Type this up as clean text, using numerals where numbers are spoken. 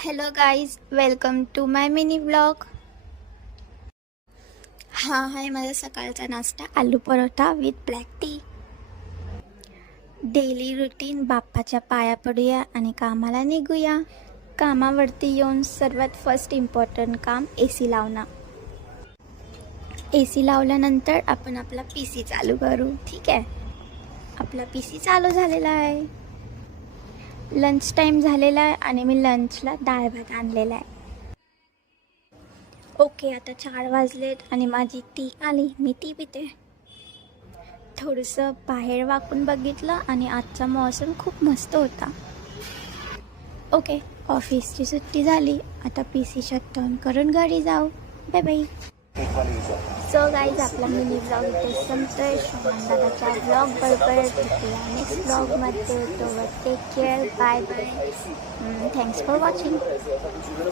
Hello guys, welcome to my mini blog. हा आहे माझा सकाळचा नाश्ता, aloo paratha with black tea. Daily routine, बाप्पाच्या पाया पडूया आणि कामाला निघूया. कामावरती येऊन सर्वात फर्स्ट इम्पॉर्टंट काम AC लावणं. AC लावल्यानंतर आपण आपला PC चालू करू. ठीक आहे, आपला PC चालू झालेला आहे. लंच टाईम झालेला आहे आणि मी लंचला डाळ भात आणलेला आहे. ओके, आता 4 वाजलेत आणि माझी टी आली. मी टी पिते. थोडंसं बाहेर वाकून बघितलं आणि आजचा मौसम खूप मस्त होता. ओके, ऑफिसची सुट्टी झाली. आता PC शटडाऊन करून घरी जाऊ. Bye bye. सो गाईज, आपला मिनी ब्लॉग इथे संपतोय. शोमान दादाच्या ब्लॉग बरोबर भेटूया नेक्स्ट ब्लॉगमध्ये. तोवर take care. Bye bye. Thanks for watching.